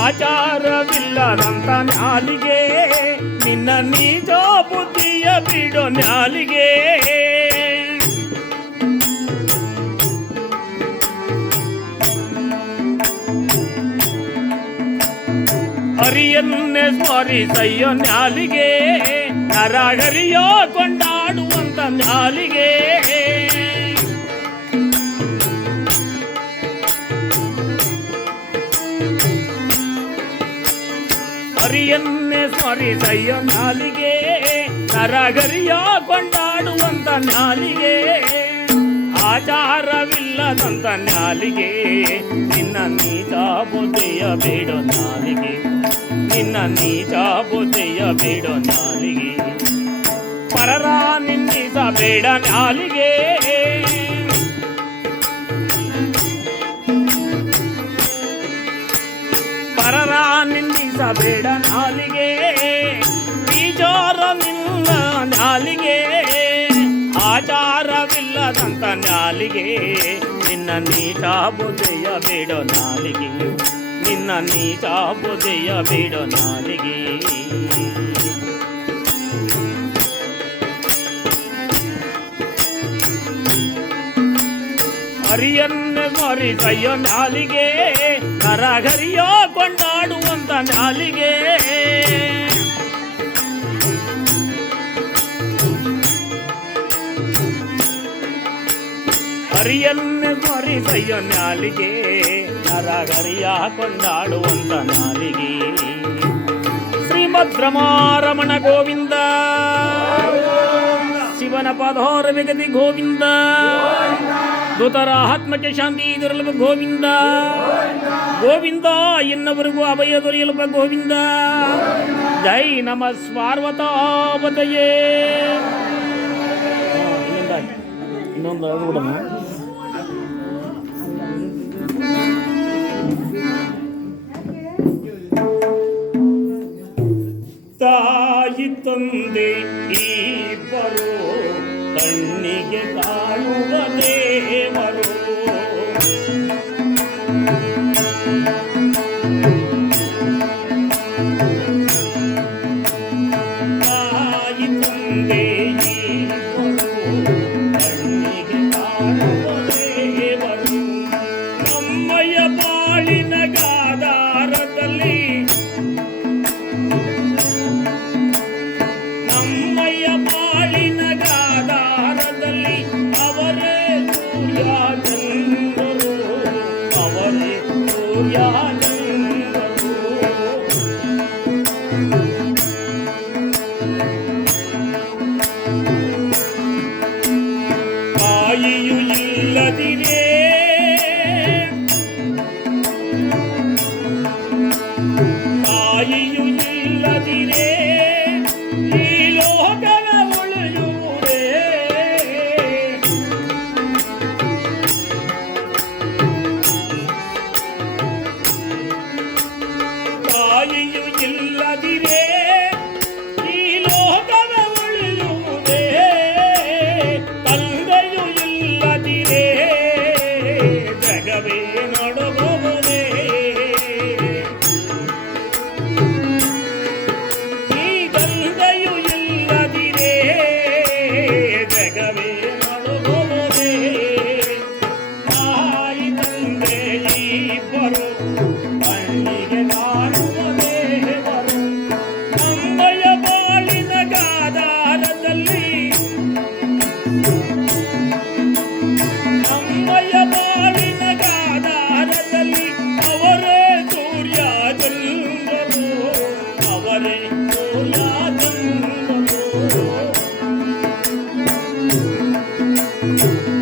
ಆಚಾರವಿಲ್ಲದಂತ ನಾಲಿಗೆ ನಿನ್ನ ನೀಚ ಬುದ್ಧಿಯ ಬಿಡೋ ನಾಲಿಗೆ. ಹರಿಯನ್ನೇ ಸ್ಮರಿಸಯ್ಯೋ ನಾಲಿಗೆ ನರಹರಿಯ ಕೊಂಡಾಡುವಂತ ನಾಲಿಗೆ. ಹರಿಯನ್ನೇ ಸ್ಮರಿಸಯ್ಯೋ ನಾಲಿಗೆ ನರಹರಿಯ ಕೊಂಡಾಡುವಂತ ನಾಲಿಗೆ. ಆಚಾರವಿಲ್ಲದಂತ ನಾಲಿಗೆ ನಿನ್ನ ನೀಚ ಬುದ್ಧಿಯ ಬೇಡೋ ನಾಲಿಗೆ. ನಿನ್ನ ನೀಚ ಬುದ್ಧಿಯ ಬೇಡೋ ನಾಲಿಗೆ. ಪರರ ನಿಂದಿಸಬೇಡ ನಾಲಿಗೆ. ಪರರ ನಿಂದಿಸಬೇಡ ನಾಲಿಗೆ. ವಿಚಾರ ನಿನ್ನ ನಾಲಿಗೆ. ಆಚಾರವಿಲ್ಲದಂತ ನಾಲಿಗೆ ನಿನ್ನ ನೀಚ ಬುದ್ಧಿಯ ಬೇಡೋ ನಾಲಿಗೆ. ನಿನ್ನ ನೀಚ ಬುದ್ಧಿಯ ಬೇಡೋ ನಾಲಿಗೆ. ಹರಿಯನ್ನೇ ಸ್ಮರಿಸಯ್ಯೋ ನಾಲಿಗೆ ನರಹರಿಯ ಕೊಂಡಾಡುವಂತ ನಾಲಿಗೆ. ಹರಿಯನ್ನೇ ಸ್ಮರಿಸಯ್ಯೋ ನಾಲಿಗೆ ನರಹರಿಯ ಕೊಂಡಾಡುವಂತ ನಾಲಿಗೆ. ಶ್ರೀಮದ್ ರಮಾರಮಣ ಗೋವಿಂದ. ಶಿವನ ಪಾದೋರ ವಿಗತಿ ಗೋವಿಂದ. ದೂತರ ಆತ್ಮಕ್ಕೆ ಶಾಂತಿ ದೊರೆಯಲು ಗೋವಿಂದ. ಗೋವಿಂದ ಇನ್ನವರೆಗೂ ಅಭಯ ದೊರೆಯಲು ಗೋವಿಂದ. ಜೈ ನಮ ಪಾರ್ವತಾಪತಯೇ. ಇನ್ನೊಂದು ಕೂಡ ತಾಯಿ ತಂದೆ ಇಬ್ಬರು ಕಣ್ಣಿಗೆ ಕಾಣುವ ದೇವರು. ತಾಯಿ ತಂದೆ ಇಬ್ಬರು ಕಣ್ಣಿಗೆ ಕಾಣುವ ದೇವರು. ನಮ್ಮಯ ಬಾಳಿನ ಗಾದಾರದಲ್ಲಿ ಅವರೇ ಸೂರ್ಯ ಚಂದ್ರರು. ಅವರೇ ಸೂರ್ಯ ಚಂದ್ರರು. ತಾಯಿಯು ಇಲ್ಲದಿರೇ ತಾಯಿಯು ಇಲ್ಲದಿರೇ ಈ ಲೋಕದ ಉಳಿಯುವುದೇ. ತಾಯಿಯು ಇಲ್ಲದಿರೇ ಈ ಲೋಕದ ಉಳಿಯುವುದೇ. ತಂದೆಯು ಇಲ್ಲದಿರೇ ಜಗವೇ ನಡುಗುವುದೇ. ಈ ತಂದೆಯು ಇಲ್ಲದಿರೇ ಜಗವೇ ನಡುಗುವುದೇ. ತಾಯಿ ತಂದೆ ಇಬ್ಬರು ಕಣ್ಣಿಗೆ ಕಾಣುವ ದೇವರು. ನಮ್ಮಯ ಬಾಳಿನ ಗಾದಾರದಲ್ಲಿ ನಮ್ಮಯ ಬಾಳಿನ ಗಾದಾರದಲ್ಲಿ ಅವರೇ ಸೂರ್ಯ ಚಂದ್ರರು. ಅವರೇ ಸೂರ್ಯ ಚಂದ್ರರು.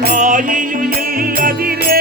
ತಾಯಿಯು ಇಲ್ಲದಿರೇ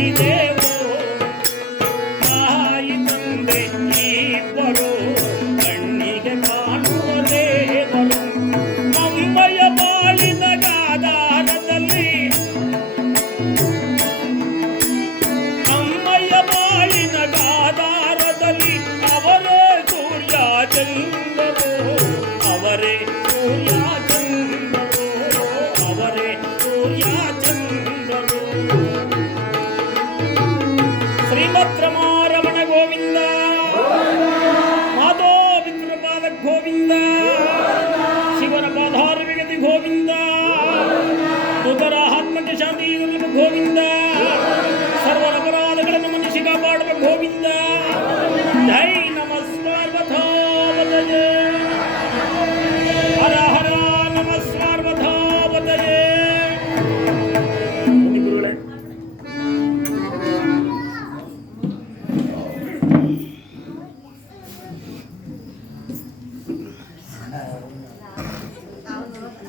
ಹುಟ್ಟಿದೆವು. ತಾಯಿ ತಂದೆ ಇಬ್ಬರು ಕಣ್ಣಿಗೆ ಕಾಣುವ ದೇವರು. ಅಮ್ಮಯ ಬಾಳಿನ ಗಾದಾರದಲ್ಲಿ ಅವರೇ ಸೂರ್ಯ ಚಂದ್ರರು. ಅವರೇ ಸೂರ್ಯ ಚಂದ್ರರು. ಅವರೇ ಸೂರ್ಯ ಚಂದ್ರರು. ಶ್ರೀಮದ್ ರಮಾರಮಣ ಗೋವಿಂದ.